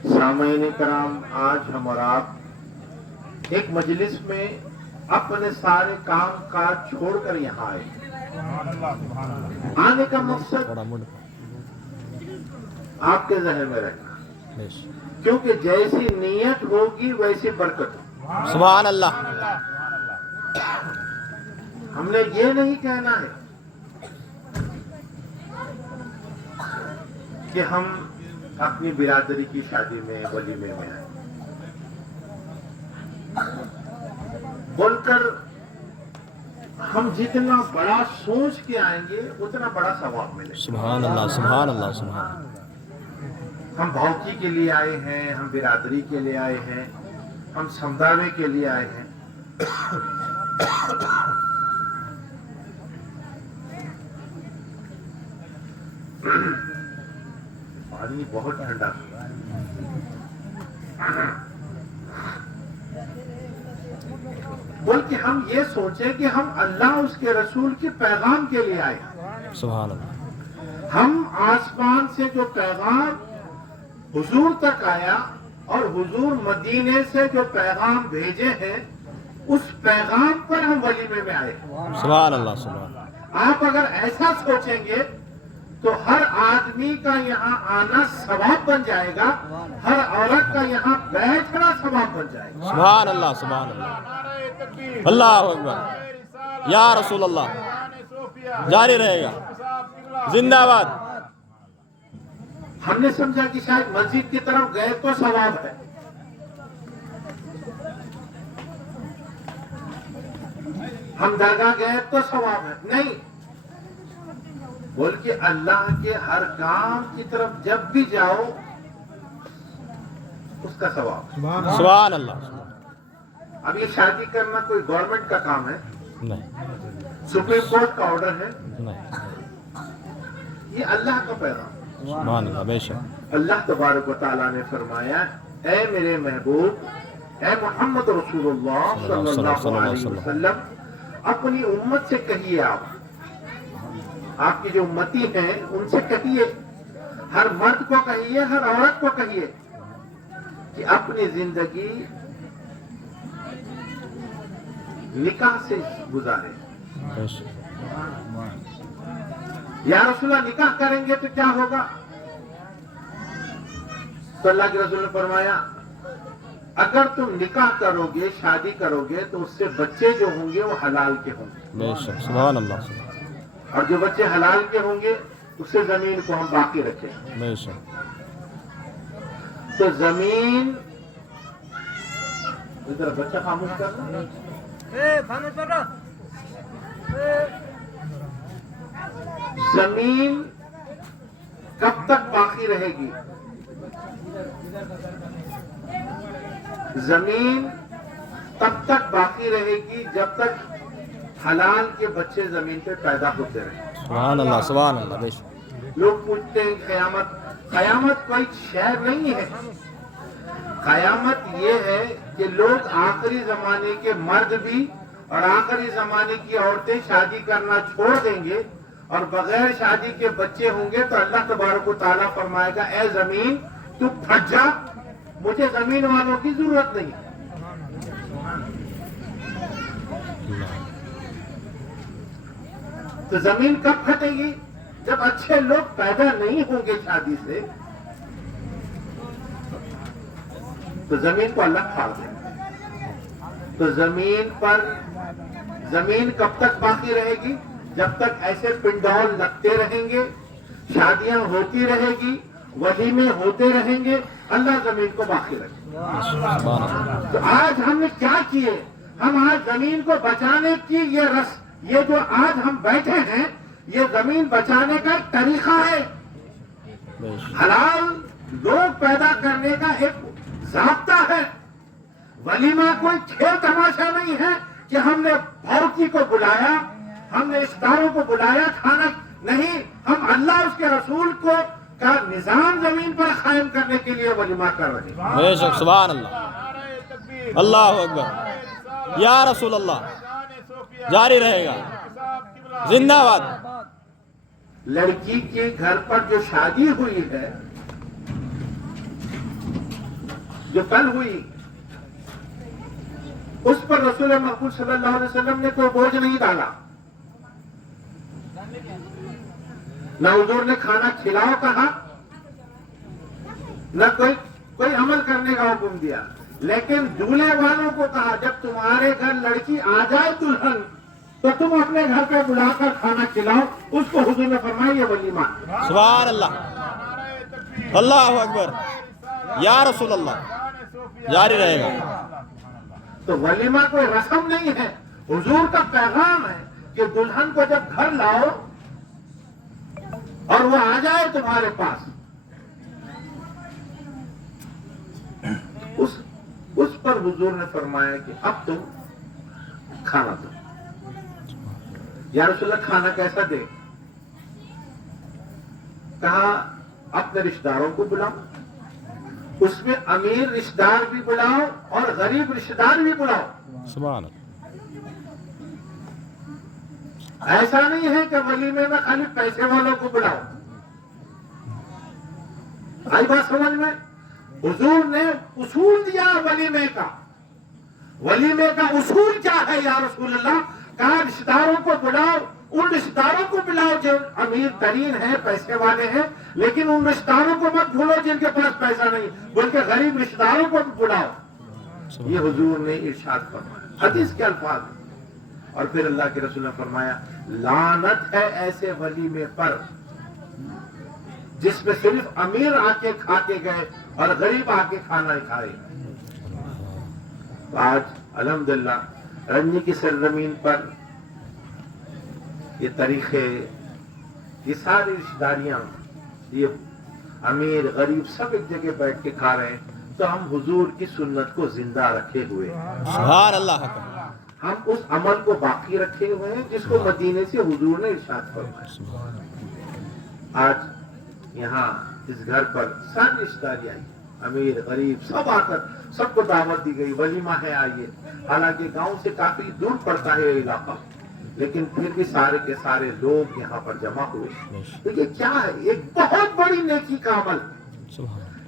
सामाईन कराम, आज हम और आप एक मजलिस में अपने सारे काम काज छोड़कर यहाँ आए। आने का मकसद आपके जहन में रखना, क्योंकि जैसी नीयत होगी वैसी बरकत होगी। सुभान अल्लाह। हमने ये नहीं कहना है कि हम अपनी बिरादरी की शादी में वलीमे में आए बोलकर हम जितना बड़ा सोच के आएंगे उतना बड़ा सवाब मिलेगा। सुभान अल्लाह, सुभान अल्लाह, सुभान अल्लाह। हम भौकी के लिए आए हैं, हम बिरादरी के लिए आए हैं, हम समझाने के लिए आए हैं। पानी बहुत ठंडा, बल्कि हम ये सोचें कि हम अल्लाह उसके रसूल के पैगाम के लिए आए हैं। सुभान अल्लाह। हम आसमान से जो पैगाम हुजूर तक आया और हुजूर मदीने से जो पैगाम भेजे हैं उस पैगाम पर हम वलीमे में आए। सुभान अल्लाह, सुभान अल्लाह। आप अगर ऐसा सोचेंगे तो हर आदमी का यहाँ आना सवाब बन जाएगा, हर औरत का यहाँ बैठना सवाब बन जाएगा। सुभान अल्लाह, सुभान अल्लाह। अल्लाह अकबर। या रसूल अल्लाह, जारी रहेगा, जिंदाबाद। हमने समझा कि शायद मस्जिद की तरफ गए तो सवाब है, हम दरगाह गए तो सवाब है। नहीं, बोल के अल्लाह के हर काम की तरफ जब भी जाओ उसका सवाब। सुभान अल्लाह। अब ये शादी करना कोई गवर्नमेंट का काम है नहीं, सुप्रीम कोर्ट का ऑर्डर है, नहीं। ये अल्लाह का पैगाम। सुभान अल्लाह, बेशक। अल्लाह तबारक व तआला ने फरमाया, ऐ मेरे महबूब, ऐ मोहम्मद रसूलुल्लाह सल्लल्लाहु अलैहि वसल्लम, अपनी उम्मत से कहिए, आपकी जो उम्मती हैं उनसे कहिए, हर मर्द को कहिए, हर औरत को कहिए कि अपनी जिंदगी निकाह से गुजारे। या रसूलल्लाह, निकाह करेंगे तो क्या होगा? तो अल्लाह के रसूल ने फरमाया, अगर तुम निकाह करोगे, शादी करोगे तो उससे बच्चे जो होंगे वो हलाल के होंगे। बेशक। सुभान अल्लाह। और जो बच्चे हलाल के होंगे उससे जमीन को हम बाकी रखें। बेशक। तो जमीन, इधर बच्चा खामोश करना, जमीन कब तक बाकी रहेगी? जमीन तब तक बाकी रहेगी जब तक हलाल के बच्चे जमीन पे पैदा होते रहे। सुभान अल्लाह, सुभान अल्लाह, बेशक। लोग पूछते हैं कयामत, कयामत कोई शय नहीं है। कयामत ये है कि लोग आखिरी जमाने के मर्द भी और आखिरी जमाने की औरतें शादी करना छोड़ देंगे और बगैर शादी के बच्चे होंगे तो अल्लाह तबारक व तआला फरमाएगा, ऐ जमीन तू फट जा, मुझे जमीन वालों की जरूरत नहीं। तो जमीन कब फटेगी? जब अच्छे लोग पैदा नहीं होंगे शादी से, तो जमीन को अल्लाह फाड़ देगा। तो जमीन पर, जमीन कब तक बाकी रहेगी? जब तक ऐसे पिंडौल लगते रहेंगे, शादियां होती रहेगी, वलीमे होते रहेंगे, अल्लाह जमीन को बाकी रखेगा। तो आज हमने क्या किए? हम आज जमीन को बचाने की ये जो आज हम बैठे हैं, ये जमीन बचाने का एक तरीका है। हलाल लोग पैदा करने का एक ज़ाब्ता है। वलीमा कोई खेल तमाशा नहीं है कि हमने भौकी को बुलाया, हमने इफ्तारों को बुलाया, खाना नहीं, हम अल्लाह उसके रसूल को का निजाम जमीन पर कायम करने के लिए वलीमा कर रहे हैं। बेशक। सुभान अल्लाह। अल्लाह अकबर। या रसूल अल्लाह, जारी रहेगा, जिंदाबाद। लड़की के घर पर जो शादी हुई है जो कल हुई, उस पर रसूल महबूब सल्लल्लाहु अलैहि वसल्लम ने कोई बोझ नहीं डाला, न हुजूर ने खाना खिलाओ कहा, न कोई अमल करने का हुक्म दिया। लेकिन दूल्हे वालों को कहा, जब तुम्हारे घर लड़की आ जाए दुल्हन, तो तुम अपने घर पे बुलाकर खाना खिलाओ। उसको हुजूर ने फरमाया ये वलीमा। सुभान अल्लाह, अल्लाह अकबर, या रसूल अल्लाह, जारी रहेगा। तो वलीमा कोई रस्म नहीं है, हुजूर का पैगाम है कि दुल्हन को जब घर लाओ और वो आ जाए तुम्हारे पास, उस पर हुजूर ने फरमाया कि अब तुम खाना दो। या रसूलल्लाह खाना कैसा दे? कहा अपने रिश्तेदारों को बुलाओ, उसमें अमीर रिश्तेदार भी बुलाओ और गरीब रिश्तेदार भी बुलाओ। सुभान ऐसा नहीं है कि वलीमे में खाली पैसे वालों को बुलाओ। आई बात समझ में? हुजूर ने उसूल दिया वलीमे का। वलीमे का उसूल क्या है या रसूलल्लाह? कहा रिश्तेदारों को बुलाओ, उन रिश्तेदारों को बुलाओ जो अमीर तरीन है, पैसे वाले हैं, लेकिन उन रिश्तेदारों को मत भूलो जिनके पास पैसा नहीं, बल्कि गरीब रिश्तेदारों को भी बुलाओ। ये हुजूर ने इरशाद फरमाया, हदीस के अल्फाज। और फिर अल्लाह के रसूल ने फरमाया, लानत है ऐसे वलीमे पर जिसमें सिर्फ अमीर आके खा के गए और गरीब आके खाना खाए। आज अल्हम्दुलिल्लाह रंजी की सरजमीन पर ये तरीके, ये सारी रिश्तेदारियां, ये अमीर गरीब सब एक जगह बैठ के खा रहे हैं, तो हम हुजूर की सुन्नत को जिंदा रखे हुए हैं। सुभान अल्लाह, हम उस अमल को बाकी रखे हुए हैं जिसको मदीने से हुजूर ने इरशाद फरमाया। आज यहाँ इस घर पर सारी रिश्तेदारी आई, अमीर गरीब सब आकर सबको दावत दी गई, वलीमा है आइए। हालांकि गांव से काफी दूर पड़ता है ये इलाका, लेकिन फिर भी सारे के सारे लोग यहाँ पर जमा हुए। देखिए क्या है, एक बहुत बड़ी नेकी का अमल।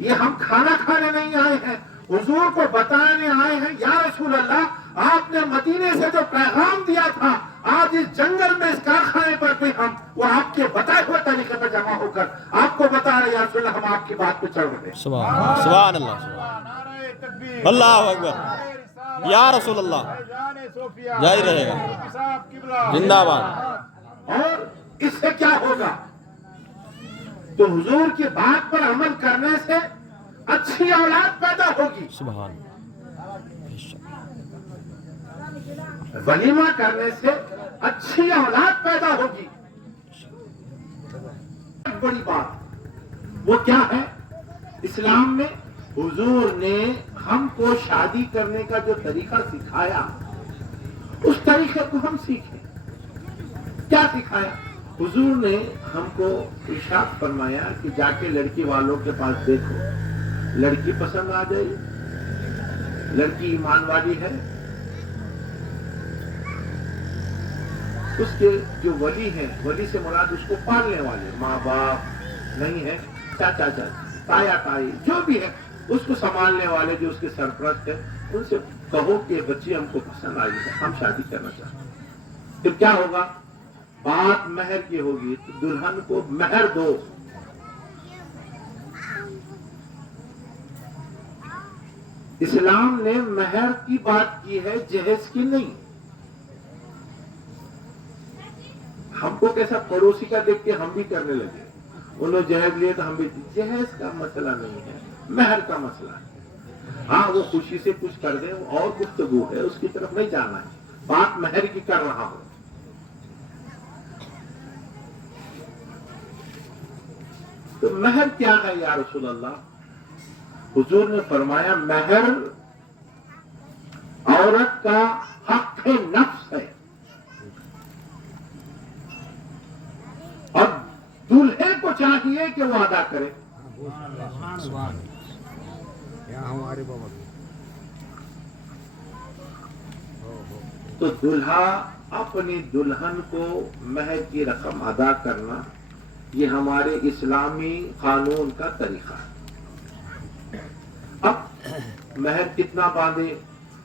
ये हम खाना खाने नहीं आए हैं, हुजूर को बताने आए हैं। या रसूल अल्लाह, आपने मदीने से जो पैगाम दिया था, आज इस जंगल में इस कारखाने पर भी हम वो आपके बताए हुए तरीके पर जमा होकर आपको बता रहे, या रसूल अल्लाह, हम आपकी बात पे चल रहे हैं। सुभान अल्लाह, अल्लाह अकबर, या रसूल अल्लाह, जारी रहेगा, जिंदाबाद। और इससे क्या होगा? तो हुजूर की बात पर अमल करने से अच्छी औलाद पैदा होगी। सुभान, वलीमा करने से अच्छी औलाद पैदा होगी। बड़ी बात वो क्या है? इस्लाम में हुजूर ने हमको शादी करने का जो तरीका सिखाया, उस तरीके को हम सीखें। क्या सिखाया? हुजूर ने हमको इरशाद फरमाया कि जाके लड़की वालों के पास देखो, लड़की पसंद आ जाए, लड़की ईमान वाली है, उसके जो वली है, वली से मुराद उसको पालने वाले, माँ बाप नहीं है, चाचा चाची, ताया ताई, जो भी है, उसको संभालने वाले जो उसके सरपरस्त है, उनसे कहो कि बच्ची हमको पसंद आई है, हम शादी करना चाहते हैं। फिर क्या होगा? बात महर की होगी, तो दुल्हन को महर दो। इस्लाम ने महर की बात की है, जहेज की नहीं। हमको कैसा पड़ोसी का देख के हम भी करने लगे, उन्होंने जहेज लिए तो हम भी। जहेज का मसला नहीं है, महर का मसला है। हाँ, वो खुशी से कुछ कर दे और गुफ्तगू है, उसकी तरफ नहीं जाना है। बात महर की कर रहा हूं। तो महर क्या है या रसूल अल्लाह? हुजूर ने फरमाया, महर औरत का हक नफ्स है और दूल्हे को चाहिए कि वो अदा करे। तो दूल्हा अपनी दुल्हन को महर की रकम अदा करना, ये हमारे इस्लामी कानून का तरीका है। अब مہر کتنا باندھے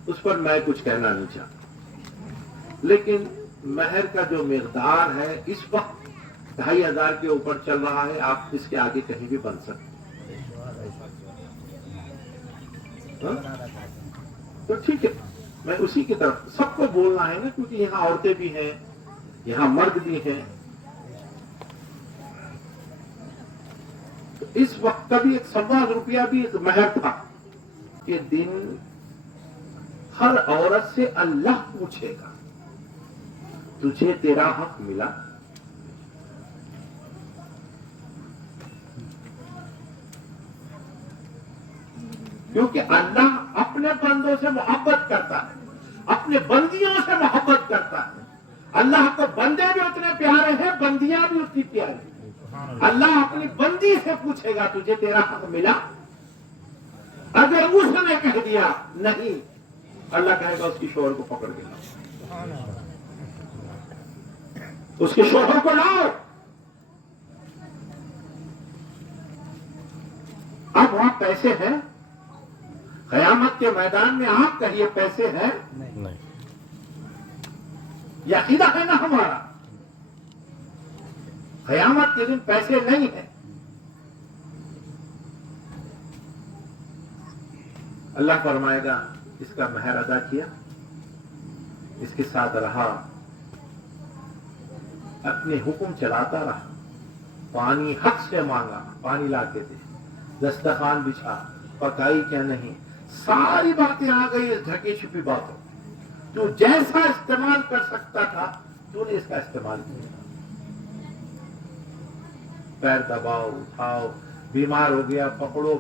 اس پر میں کچھ کہنا نہیں چاہتا، لیکن مہر کا جو مقدار ہے اس وقت 2500 کے اوپر چل رہا ہے، آپ اس کے آگے کہیں بھی بن سکتے ہاں؟ تو ٹھیک ہے، میں اسی کی طرف سب کو بولنا ہے نا، کیونکہ یہاں عورتیں بھی ہیں، یہاں مرد بھی ہیں. تو اس وقت کا بھی 100 روپیہ بھی ایک مہر تھا. یہ دن ہر عورت سے اللہ پوچھے گا تجھے تیرا حق ملا؟ کیونکہ اللہ اپنے بندوں سے محبت کرتا ہے، اپنے بندیوں سے محبت کرتا ہے. اللہ کو بندے بھی اتنے پیارے ہیں، بندیاں بھی اتنی پیاری ہیں. اللہ اپنی بندی سے پوچھے گا تجھے تیرا حق ملا؟ اگر اس نے کہہ دیا نہیں، اللہ کہے گا اس کی شوہر کو پکڑ کے لاؤ، اس کے شوہر کو لاؤ. اب وہاں پیسے ہیں؟ قیامت کے میدان میں آپ کہیے پیسے ہیں؟ نہیں. یہ عقیدہ ہے نا ہمارا، قیامت کے دن پیسے نہیں ہیں. اللہ فرمائے گا اس کا مہر ادا کیا، اس کے ساتھ رہا، اپنے حکم چلاتا رہا، پانی حق سے مانگا، پانی لا کے دے، دسترخوان بچھا، پکائی کیا نہیں، ساری باتیں آ گئی اس ڈھکی چھپی باتوں. تو جیسا استعمال کر سکتا تھا تو نے اس کا استعمال کیا. پیر دباؤ، اٹھاؤ، بیمار ہو گیا پکڑو،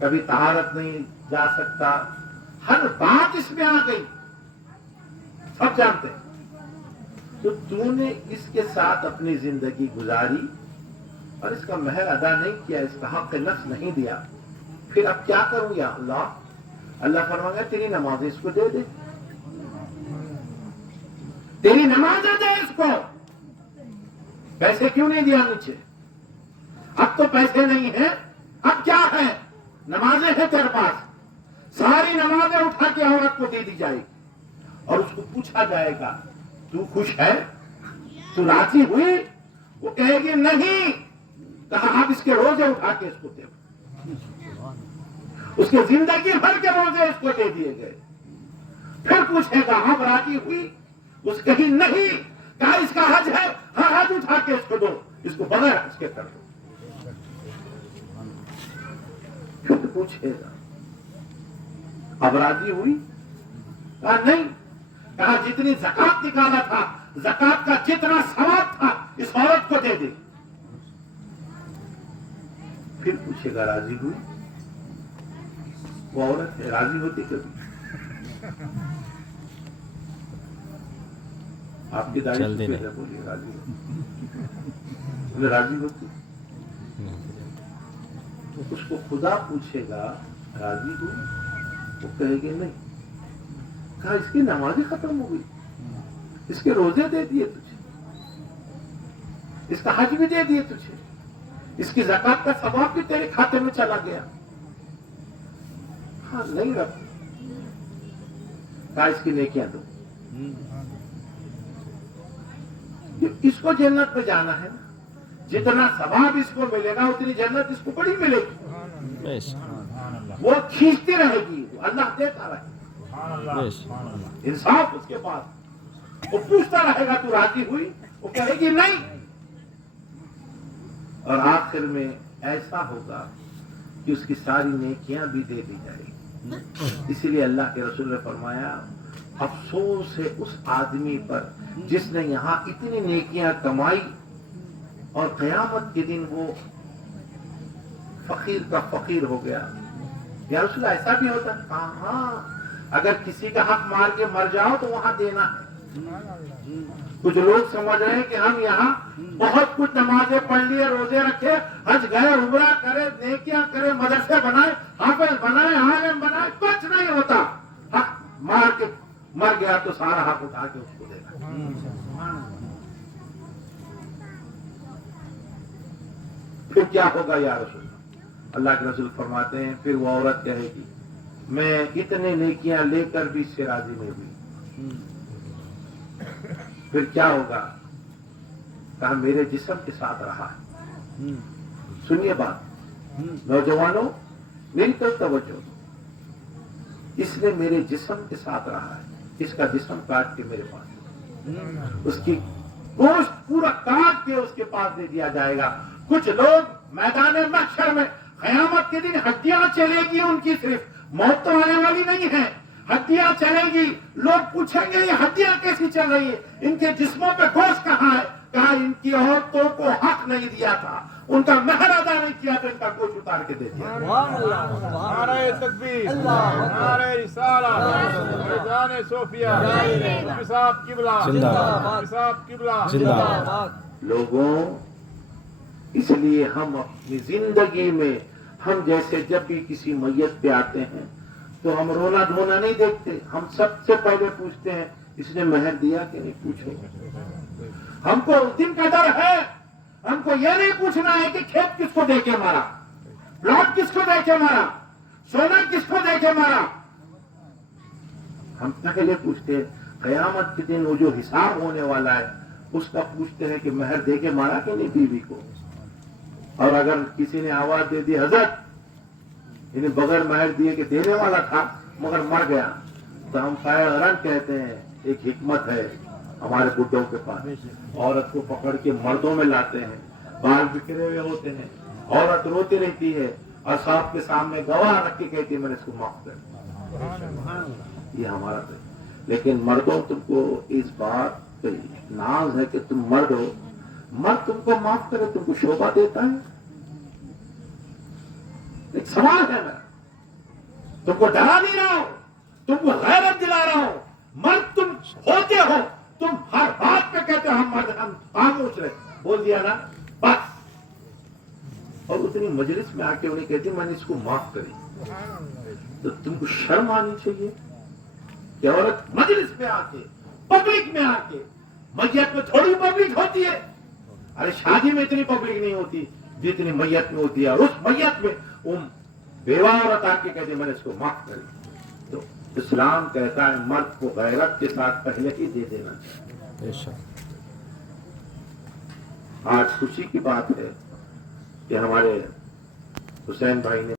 کبھی طہارت نہیں جا سکتا، ہر بات اس میں آ گئی، سب جانتے ہیں. تو نے اس کے ساتھ اپنی زندگی گزاری اور اس کا مہر ادا نہیں کیا، اس کا حق نفس نہیں دیا، پھر اب کیا کروں یا اللہ؟ اللہ فرمائے گا تیری نمازیں اس کو دے دے، تیری نمازیں دے اس کو. پیسے کیوں نہیں دیا نیچے؟ اب تو پیسے نہیں ہیں، اب کیا ہے؟ نمازیں ہیں تیرے پاس، ساری نمازیں اٹھا کے عورت کو دے دی جائے گی اور اس کو پوچھا جائے گا تو خوش ہے؟ تو راضی ہوئی؟ وہ کہے گی نہیں. کہا آپ اس کے روزے اٹھا کے اس کو دے، اس کے زندگی بھر کے روزے اس کو دے دیے گئے. پھر پوچھے گا آپ راضی ہوئی؟ اس کہیں نہیں. کہا اس کا حج ہے، ہاں حج اٹھا کے اس کو دو، اس کو بغیر حج کے کر دو. پھر پوچھے گا اب راضی ہوئی؟ کہا نہیں. کہا جتنی زکات نکالا تھا، زکات کا جتنا ثواب تھا اس عورت کو دے دے. پھر پوچھے گا راضی ہوئی؟ وہ عورت ہے راضی ہوتی کبھی؟ آپ کی داڑھی سفید ہے، بولیے راضی ہوتی؟ راضی ہوتی؟ تو اس کو خدا پوچھے گا راضی ہوئی؟ وہ کہے گی نہیں. کہا اس کی نمازیں ختم ہو گئی، اس کے روزے دے دیے تجھے، اس کا حج بھی دے دیے تجھے، اس کی زکات کا ثواب بھی تیرے کھاتے میں چلا گیا. ہاں نہیں رب. کہا اس کی نیکیاں دو. اس کو جنت میں جانا ہے، جتنا ثواب اس کو ملے گا اتنی جنت اس کو بڑی ملے گی. وہ کھینچتی رہے گی، اللہ دیتا رہے گا. انصاف اس کے پاس. وہ پوچھتا رہے گا تو راضی ہوئی؟ وہ کہے گی نہیں. اور آخر میں ایسا ہوگا کہ اس کی ساری نیکیاں بھی دے دی جائے گی. اسی لیے اللہ کے رسول نے فرمایا افسوس ہے اس آدمی پر جس نے یہاں اتنی نیکیاں کمائی اور قیامت کے دن وہ فقیر کا فقیر ہو گیا. یا رسول ایسا بھی ہوتا ہے؟ ہاں، اگر کسی کا حق مار کے مر جاؤ تو وہاں دینا ہے. کچھ لوگ سمجھ رہے ہیں کہ ہم یہاں بہت کچھ نمازیں پڑھ لیے، روزے رکھے، حج گئے، عمرہ کرے، نیکیاں کرے، مدرسے بنائے، حافظ بنائے، عالم بنائے، کچھ نہیں ہوتا. حق مار کے مر گیا تو سارا حق اٹھا کے اس کو دینا. پھر کیا ہوگا یا رسول؟ اللہ کے رسول فرماتے ہیں پھر وہ عورت کہے گی मैं इतने नेकियां लेकर भी इससे राजी नहीं हुई, फिर क्या होगा? कहा मेरे जिस्म के साथ रहा है। सुनिए बात, नौजवानों मेरी तरफ तवज्जो, इसने मेरे जिस्म के साथ रहा है, इसका जिस्म काट के मेरे पास, उसकी गोश्त पूरा काट के उसके पास दे दिया जाएगा। कुछ लोग मैदान महशर में क़यामत के दिन हड्डियां चलेगी उनकी, सिर्फ मौत तो आने वाली नहीं है, हड्डियां चलेगी। लोग पूछेंगे ये हड्डियां कैसी चल रही है, इनके जिस्मों पे गोश्त कहाँ है? कहा इनकी औरतों को हक नहीं दिया था, उनका महर अदा नहीं किया तो इनका गोश्त उतार के दे दिया। नारे तकबीर, नारे रिसालत, मैदान सोफिया, साहब किबला, साहब किबला जिंदाबाद। लोगों, इसलिए हम अपनी जिंदगी में, हम जैसे जब भी किसी मैयत पे आते हैं तो हम रोना धोना नहीं देखते, हम सबसे पहले पूछते हैं इसने महर दिया कि नहीं। पूछो, हमको उस दिन का डर है, हमको यह नहीं पूछना है कि खेत किसको देके मारा, प्लॉट किसको देके मारा, सोना किसको देके मारा। हम पहले पूछते हैं क़यामत के दिन वो जो हिसाब होने वाला है उसका पूछते हैं कि महर देके मारा कि नहीं बीवी को। और अगर किसी ने आवाज दे दी हजरत इन्हें बगैर महर दिए के देने वाला था मगर मर गया, तो हम फायरन कहते हैं, एक हिकमत है हमारे बुड्ढों के पास, औरत को पकड़ के मर्दों में लाते हैं, बाल बिखरे हुए होते हैं, औरत रोती रहती है और साहब के सामने गवाह रख के कहती है मैंने इसको माफ कर दिया। ये हमारा है। लेकिन मर्दों, तुमको इस बात पे नाज है कि तुम मर्द हो, मर्द तुमको माफ करे तुमको शोभा देता है। एक सवाल है मेरा, तुमको डरा नहीं रहा हो, तुमको गैरत दिला रहा हो। मर्द तुम होते हो, तुम हर बात पे कहते हो हम मर्द, हम खामोश रहे, बोल दिया ना बस। और उतनी मजलिस में आके उन्हें कहती मैंने इसको माफ करी, तो तुमको शर्म आनी चाहिए कि औरत मजलिस में आके, पब्लिक में आके, मैयत में थोड़ी पब्लिक होती है, अरे शादी में इतनी पब्लिक नहीं होती जितनी मैयत में होती है। और उस मैयत में बेवा औरत आके कहती मैंने इसको माफ करी, तो इस्लाम कहता है मर्द को गैरत के साथ पहले ही दे देना चाहिए। आज खुशी की बात है कि हमारे हुसैन भाई ने